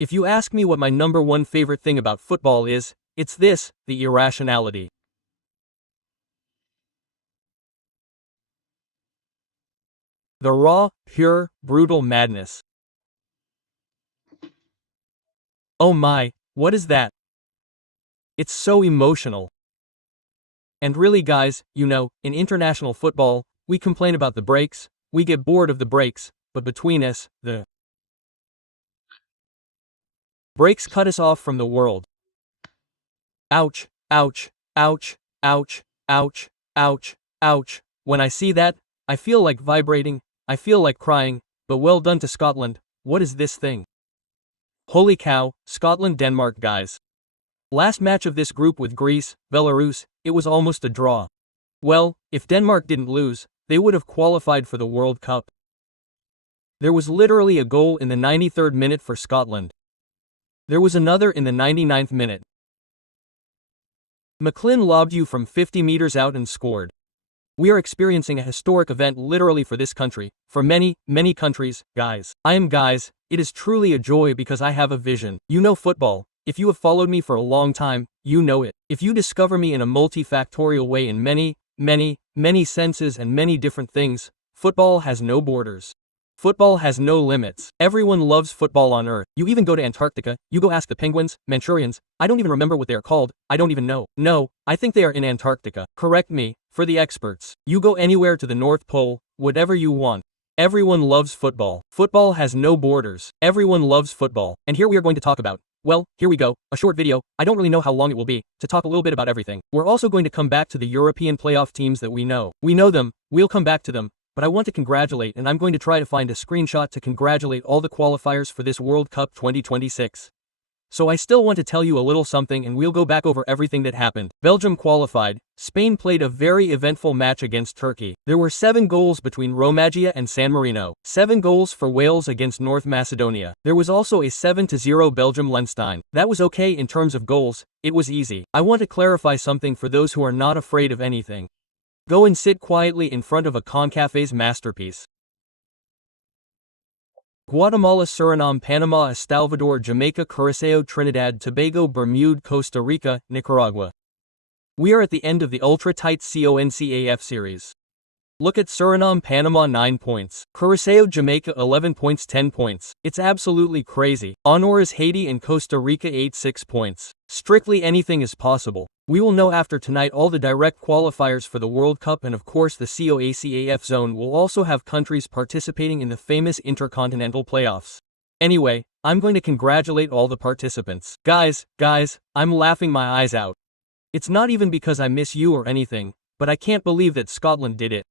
If you ask me what my number one favorite thing about football is, it's this, the irrationality. The raw, pure, brutal madness. Oh my, what is that? It's so emotional. And really guys, you know, in international football, we complain about the breaks, we get bored of the breaks, but between us, the breaks cut us off from the world. Ouch, ouch, ouch, ouch, ouch, ouch, ouch. When I see that, I feel like vibrating, I feel like crying, but well done to Scotland. What is this thing? Holy cow, Scotland-Denmark guys. Last match of this group with Greece, Belarus, it was almost a draw. Well, if Denmark didn't lose, they would have qualified for the World Cup. There was literally a goal in the 93rd minute for Scotland. There was another in the 99th minute. McLean lobbed you from 50 meters out and scored. We are experiencing a historic event literally for this country, for many, many countries, guys. It is truly a joy because I have a vision. You know football. If you have followed me for a long time, you know it. If you discover me in a multifactorial way in many, many, many senses and many different things, football has no borders. Football has no limits. Everyone loves football on Earth. You even go to Antarctica, you go ask the penguins, Manchurians, I don't even remember what they are called, I don't even know. No, I think they are in Antarctica. Correct me, for the experts. You go anywhere to the North Pole, whatever you want. Everyone loves football. Football has no borders. Everyone loves football. And here we are going to talk about, well, here we go, a short video, I don't really know how long it will be, to talk a little bit about everything. We're also going to come back to the European playoff teams that we know. We know them, we'll come back to them, but I want to congratulate and I'm going to try to find a screenshot to congratulate all the qualifiers for this World Cup 2026. So I still want to tell you a little something and we'll go back over everything that happened. Belgium qualified. Spain played a very eventful match against Turkey. There were 7 goals between Romania and San Marino. 7 goals for Wales against North Macedonia. There was also a 7-0 Belgium-Liechtenstein. That was okay in terms of goals, it was easy. I want to clarify something for those who are not afraid of anything. Go and sit quietly in front of a Concafe's masterpiece. Guatemala, Suriname, Panama, El Salvador, Jamaica, Curaçao, Trinidad, Tobago, Bermuda, Costa Rica, Nicaragua. We are at the end of the ultra-tight CONCAF series. Look at Suriname, Panama 9 points. Curaçao, Jamaica 11 points, 10 points. It's absolutely crazy. Honduras, Haiti and Costa Rica 8-6 points. Strictly anything is possible. We will know after tonight all the direct qualifiers for the World Cup and of course the CONCAF zone will also have countries participating in the famous intercontinental playoffs. Anyway, I'm going to congratulate all the participants. Guys, I'm laughing my eyes out. It's not even because I miss you or anything, but I can't believe that Scotland did it.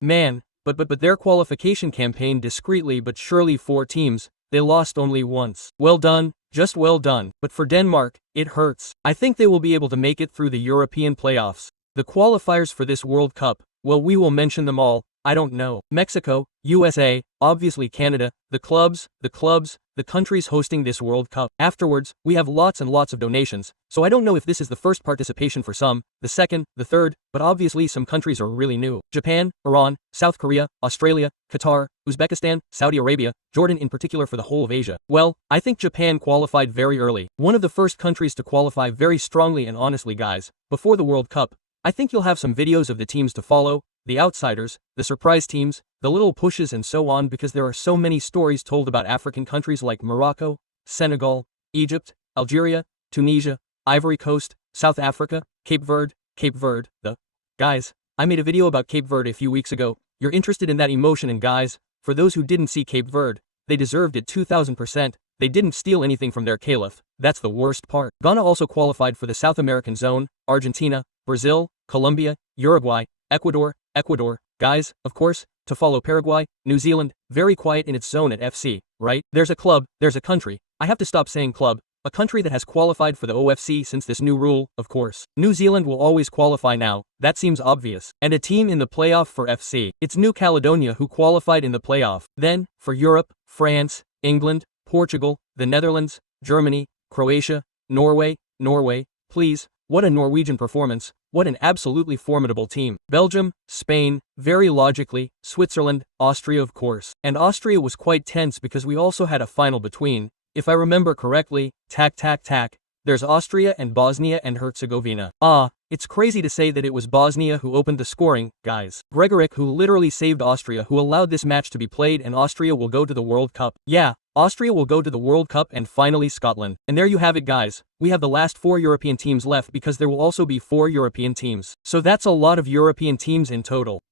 Man, but their qualification campaign discreetly but surely 4 teams, they lost only once. Well done. Just well done. But for Denmark, it hurts. I think they will be able to make it through the European playoffs. The qualifiers for this World Cup, well we will mention them all, I don't know. Mexico, USA, obviously Canada, the clubs, the countries hosting this World Cup. Afterwards, we have lots and lots of donations, so I don't know if this is the first participation for some, the second, the third, but obviously some countries are really new. Japan, Iran, South Korea, Australia, Qatar, Uzbekistan, Saudi Arabia, Jordan in particular for the whole of Asia. Well, I think Japan qualified very early. One of the first countries to qualify very strongly and honestly guys, before the World Cup. I think you'll have some videos of the teams to follow, the outsiders, the surprise teams, the little pushes and so on because there are so many stories told about African countries like Morocco, Senegal, Egypt, Algeria, Tunisia, Ivory Coast, South Africa, Cape Verde, Guys, I made a video about Cape Verde a few weeks ago. You're interested in that emotion and guys, for those who didn't see Cape Verde, they deserved it 2000%. They didn't steal anything from their caliph. That's the worst part. Ghana also qualified for the South American zone, Argentina, Brazil, Colombia, Uruguay, Ecuador, guys, of course, to follow Paraguay, New Zealand, very quiet in its zone at FC, right? There's a club, there's a country, I have to stop saying club, a country that has qualified for the OFC since this new rule, of course. New Zealand will always qualify now, that seems obvious. And a team in the playoff for FC. It's New Caledonia who qualified in the playoff. Then, for Europe, France, England, Portugal, the Netherlands, Germany, Croatia, Norway, please, what a Norwegian performance, what an absolutely formidable team. Belgium, Spain, very logically, Switzerland, Austria of course. And Austria was quite tense because we also had a final between if I remember correctly, there's Austria and Bosnia and Herzegovina. It's crazy to say that it was Bosnia who opened the scoring, guys. Gregoric who literally saved Austria who allowed this match to be played and Austria will go to the World Cup. Yeah, Austria will go to the World Cup and finally Scotland. And there you have it guys, we have the last 4 European teams left because there will also be 4 European teams. So that's a lot of European teams in total.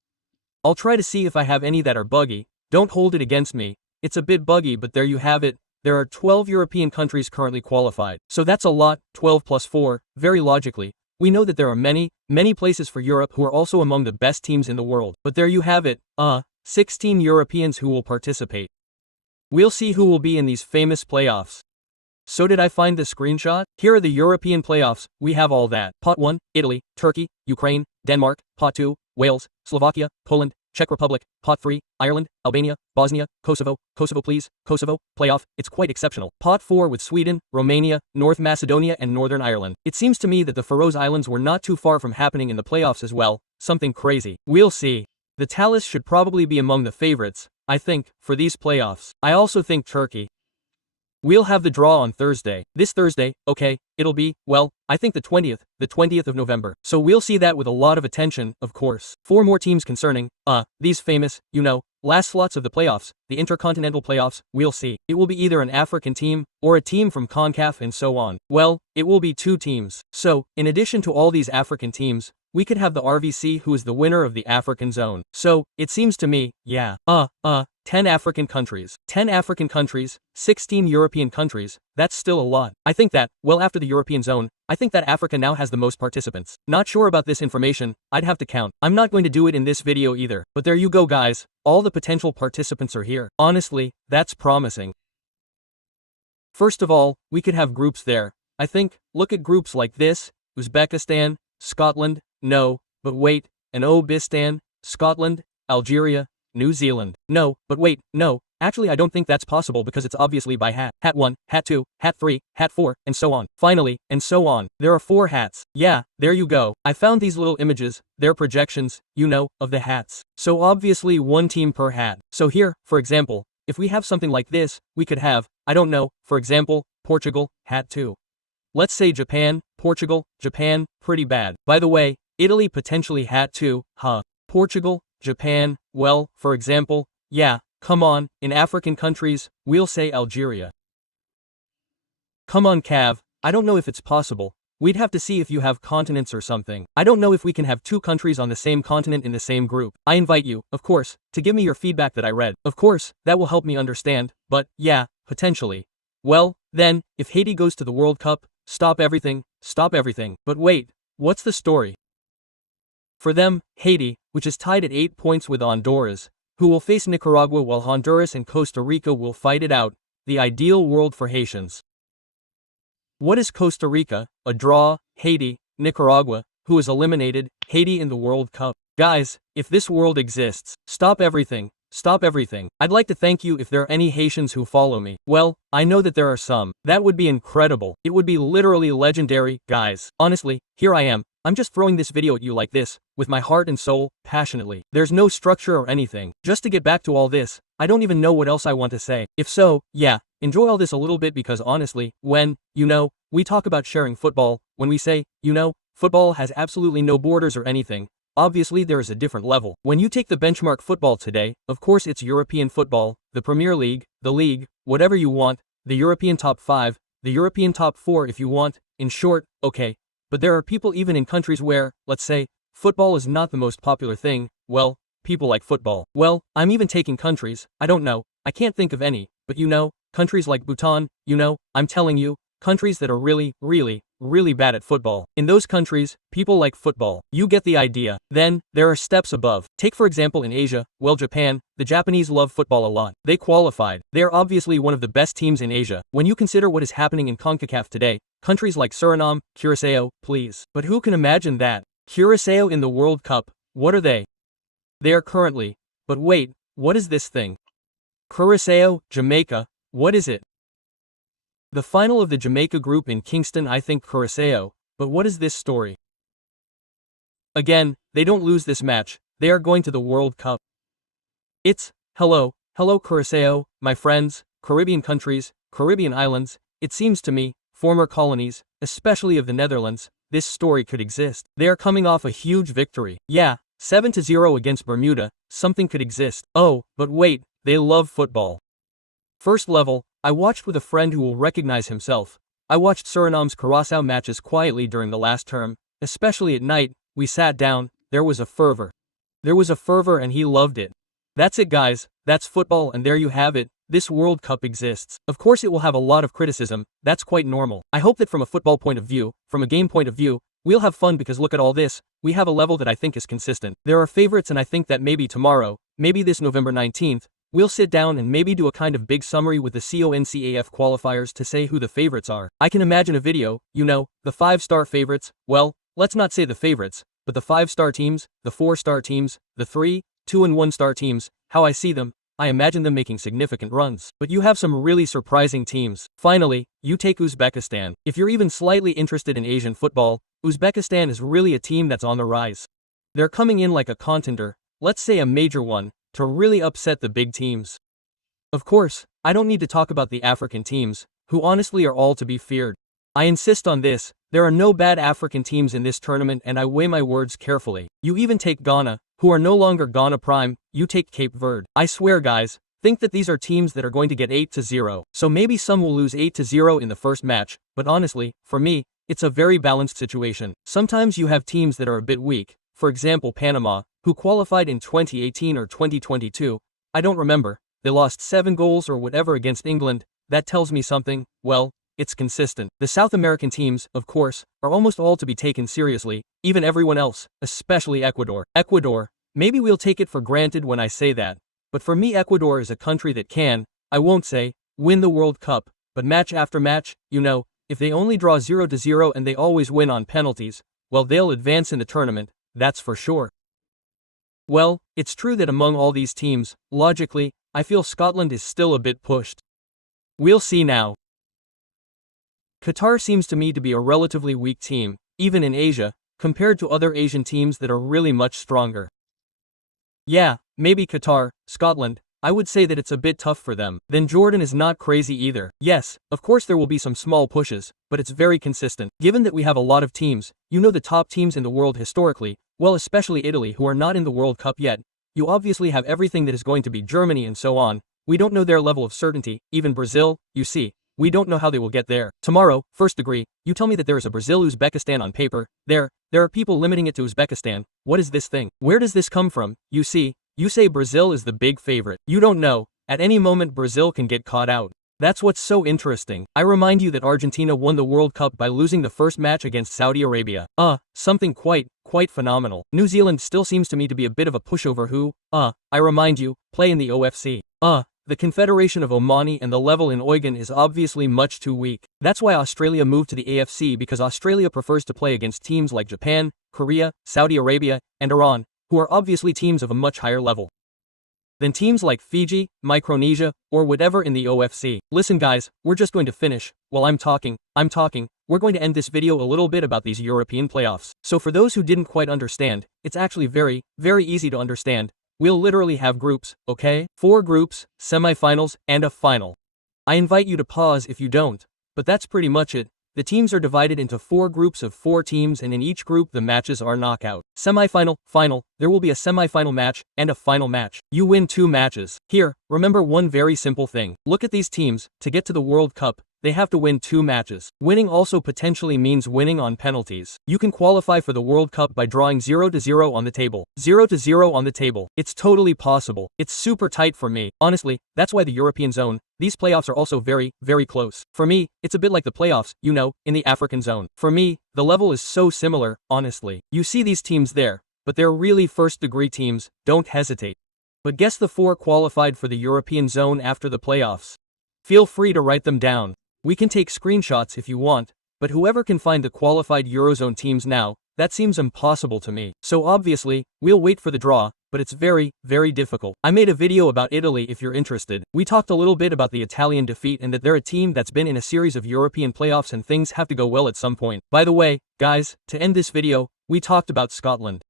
I'll try to see if I have any that are buggy, don't hold it against me, it's a bit buggy but there you have it. There are 12 European countries currently qualified. So that's a lot, 12 plus 4, very logically. We know that there are many places for Europe who are also among the best teams in the world. But there you have it, 16 Europeans who will participate. We'll see who will be in these famous playoffs. So did I find the screenshot? Here are the European playoffs, we have all that. Pot 1, Italy, Turkey, Ukraine, Denmark. Pot 2, Wales, Slovakia, Poland, Czech Republic. Pot 3, Ireland, Albania, Bosnia, Kosovo, Kosovo, playoff, it's quite exceptional. Pot 4 with Sweden, Romania, North Macedonia and Northern Ireland. It seems to me that the Faroe Islands were not too far from happening in the playoffs as well, something crazy. We'll see. The Talus should probably be among the favorites, I think, for these playoffs. I also think Turkey. We'll have the draw on Thursday. This Thursday, okay, it'll be, well, I think the 20th of November. So we'll see that with a lot of attention, of course. 4 more teams concerning, these famous, last slots of the playoffs, the intercontinental playoffs, we'll see. It will be either an African team, or a team from CONCACAF and so on. Well, it will be 2 teams. So, in addition to all these African teams, we could have the RVC who is the winner of the African zone. So, it seems to me, 10 African countries. 10 African countries, 16 European countries, that's still a lot. I think that, well after the European zone, I think that Africa now has the most participants. Not sure about this information, I'd have to count. I'm not going to do it in this video either. But there you go guys, all the potential participants are here. Honestly, that's promising. First of all, we could have groups there. I think, look at groups like this, Uzbekistan, Scotland, no, but wait, and Obistan, Scotland, Algeria, New Zealand. No, but wait, no, actually I don't think that's possible because it's obviously by hat. Hat 1, hat 2, hat 3, hat 4, and so on. Finally, and so on. There are 4 hats. Yeah, there you go. I found these little images, they're projections, of the hats. So obviously 1 team per hat. So here, for example, if we have something like this, we could have, I don't know, for example, Portugal, hat 2. Let's say Japan, Portugal, Japan, pretty bad. By the way, Italy potentially hat 2, Portugal, Japan, well, for example, yeah, come on, in African countries, we'll say Algeria. Come on Cav, I don't know if it's possible, we'd have to see if you have continents or something. I don't know if we can have 2 countries on the same continent in the same group. I invite you, of course, to give me your feedback that I read. Of course, that will help me understand, but, yeah, potentially. Well, then, if Haiti goes to the World Cup, stop everything. But wait, what's the story? For them, Haiti, which is tied at 8 points with Honduras, who will face Nicaragua while Honduras and Costa Rica will fight it out, the ideal world for Haitians. What is Costa Rica? A draw, Haiti, Nicaragua, who is eliminated, Haiti in the World Cup. Guys, if this world exists, stop everything. I'd like to thank you if there are any Haitians who follow me. Well, I know that there are some. That would be incredible. It would be literally legendary, guys. Honestly, here I am. I'm just throwing this video at you like this, with my heart and soul, passionately. There's no structure or anything. Just to get back to all this, I don't even know what else I want to say. If so, yeah, enjoy all this a little bit because honestly, when, we talk about sharing football, when we say, football has absolutely no borders or anything, obviously there is a different level. When you take the benchmark football today, of course it's European football, the Premier League, the league, whatever you want, the European top 5, the European top 4 if you want, in short, okay. But there are people even in countries where, let's say, football is not the most popular thing, well, people like football. Well, I'm even taking countries, I don't know, I can't think of any, but countries like Bhutan, I'm telling you, countries that are really bad at football. In those countries, people like football. You get the idea. Then, there are steps above. Take for example in Asia, well Japan, the Japanese love football a lot. They qualified. They are obviously one of the best teams in Asia. When you consider what is happening in CONCACAF today, countries like Suriname, Curaçao, please. But who can imagine that? Curaçao in the World Cup, what are they? They are currently. But wait, what is this thing? Curaçao, Jamaica, what is it? The final of the Jamaica group in Kingston I think Curaçao, but what is this story? Again, they don't lose this match, they are going to the World Cup. It's, hello Curaçao, my friends, Caribbean countries, Caribbean islands, it seems to me, former colonies, especially of the Netherlands, this story could exist. They are coming off a huge victory. Yeah, 7-0 against Bermuda, something could exist. Oh, but wait, they love football. First level, I watched with a friend who will recognize himself. I watched Suriname's Curaçao matches quietly during the last term, especially at night. We sat down, there was a fervor. There was a fervor and he loved it. That's it guys, that's football and there you have it, this World Cup exists. Of course it will have a lot of criticism, that's quite normal. I hope that from a football point of view, from a game point of view, we'll have fun because look at all this, we have a level that I think is consistent. There are favorites and I think that maybe tomorrow, maybe this November 19th, we'll sit down and maybe do a kind of big summary with the CONCAF qualifiers to say who the favorites are. I can imagine a video, you know, the 5-star favorites, well, let's not say the favorites, but the 5-star teams, the 4-star teams, the 3, 2 and 1-star teams, how I see them, I imagine them making significant runs. But you have some really surprising teams. Finally, you take Uzbekistan. If you're even slightly interested in Asian football, Uzbekistan is really a team that's on the rise. They're coming in like a contender, let's say a major one, to really upset the big teams. Of course, I don't need to talk about the African teams, who honestly are all to be feared. I insist on this, there are no bad African teams in this tournament and I weigh my words carefully. You even take Ghana, who are no longer Ghana Prime, you take Cape Verde. I swear guys, think that these are teams that are going to get 8-0. So maybe some will lose 8-0 in the first match, but honestly, for me, it's a very balanced situation. Sometimes you have teams that are a bit weak, for example Panama, who qualified in 2018 or 2022, I don't remember, they lost 7 goals or whatever against England, that tells me something, well, it's consistent. The South American teams, of course, are almost all to be taken seriously, even everyone else, especially Ecuador. Ecuador, maybe we'll take it for granted when I say that, but for me Ecuador is a country that can, I won't say, win the World Cup, but match after match, you know, if they only draw 0-0 and they always win on penalties, well they'll advance in the tournament, that's for sure. Well, it's true that among all these teams, logically, I feel Scotland is still a bit pushed. We'll see now. Qatar seems to me to be a relatively weak team, even in Asia, compared to other Asian teams that are really much stronger. Yeah, maybe Qatar, Scotland, I would say that it's a bit tough for them. Then Jordan is not crazy either. Yes, of course there will be some small pushes, but it's very consistent. Given that we have a lot of teams, you know the top teams in the world historically, well especially Italy who are not in the World Cup yet, you obviously have everything that is going to be Germany and so on, we don't know their level of certainty, even Brazil, you see, we don't know how they will get there. Tomorrow, first degree, you tell me that there is a Brazil-Uzbekistan on paper, there are people limiting it to Uzbekistan, what is this thing? Where does this come from? You see, you say Brazil is the big favorite. You don't know, at any moment Brazil can get caught out. That's what's so interesting. I remind you that Argentina won the World Cup by losing the first match against Saudi Arabia. Something quite phenomenal. New Zealand still seems to me to be a bit of a pushover who, I remind you, play in the OFC. The Confederation of Omani and the level in Eugen is obviously much too weak. That's why Australia moved to the AFC because Australia prefers to play against teams like Japan, Korea, Saudi Arabia, and Iran, who are obviously teams of a much higher level than teams like Fiji, Micronesia, or whatever in the OFC. Listen guys, we're just going to finish. While I'm talking, we're going to end this video a little bit about these European playoffs. So for those who didn't quite understand, it's actually very, very easy to understand. We'll literally have groups, okay? 4 groups, semifinals, and a final. I invite you to pause if you don't, but that's pretty much it. The teams are divided into 4 groups of 4 teams and in each group the matches are knockout. Semifinal, final, there will be a semifinal match, and a final match. You win 2 matches. Here, remember one very simple thing. Look at these teams, to get to the World Cup, they have to win 2 matches. Winning also potentially means winning on penalties. You can qualify for the World Cup by drawing 0-0 on the table. 0-0 on the table. It's totally possible. It's super tight for me. Honestly, that's why the European zone, these playoffs are also very, very close. For me, it's a bit like the playoffs, you know, in the African zone. For me, the level is so similar, honestly. You see these teams there, but they're really first-degree teams, don't hesitate. But guess the 4 qualified for the European zone after the playoffs. Feel free to write them down. We can take screenshots if you want, but whoever can find the qualified Eurozone teams now, that seems impossible to me. So obviously, we'll wait for the draw, but it's very, very difficult. I made a video about Italy if you're interested. We talked a little bit about the Italian defeat and that they're a team that's been in a series of European playoffs and things have to go well at some point. By the way, guys, to end this video, we talked about Scotland.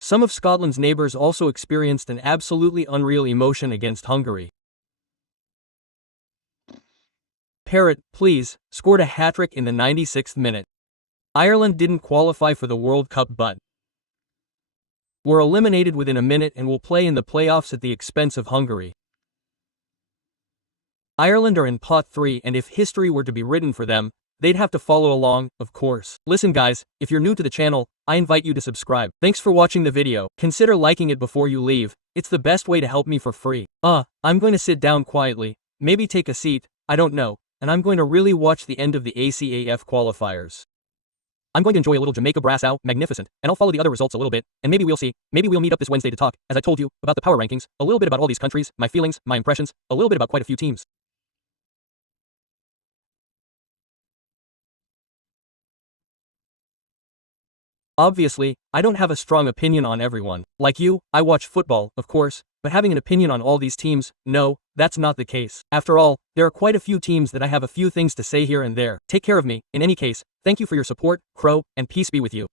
Some of Scotland's neighbors also experienced an absolutely unreal emotion against Hungary. Parrot, please, scored a hat-trick in the 96th minute. Ireland didn't qualify for the World Cup but were eliminated within a minute and will play in the playoffs at the expense of Hungary. Ireland are in pot 3 and if history were to be written for them, they'd have to follow along, of course. Listen guys, if you're new to the channel, I invite you to subscribe. Thanks for watching the video. Consider liking it before you leave. It's the best way to help me for free. I'm going to sit down quietly, maybe take a seat, I don't know, and I'm going to really watch the end of the ACAF qualifiers. I'm going to enjoy a little Jamaica Brassau, magnificent, and I'll follow the other results a little bit, and maybe we'll see, maybe we'll meet up this Wednesday to talk, as I told you, about the power rankings, a little bit about all these countries, my feelings, my impressions, a little bit about quite a few teams. Obviously, I don't have a strong opinion on everyone. Like you, I watch football, of course, but having an opinion on all these teams, no, that's not the case. After all, there are quite a few teams that I have a few things to say here and there. Take care of me. In any case, thank you for your support, Crow, and peace be with you.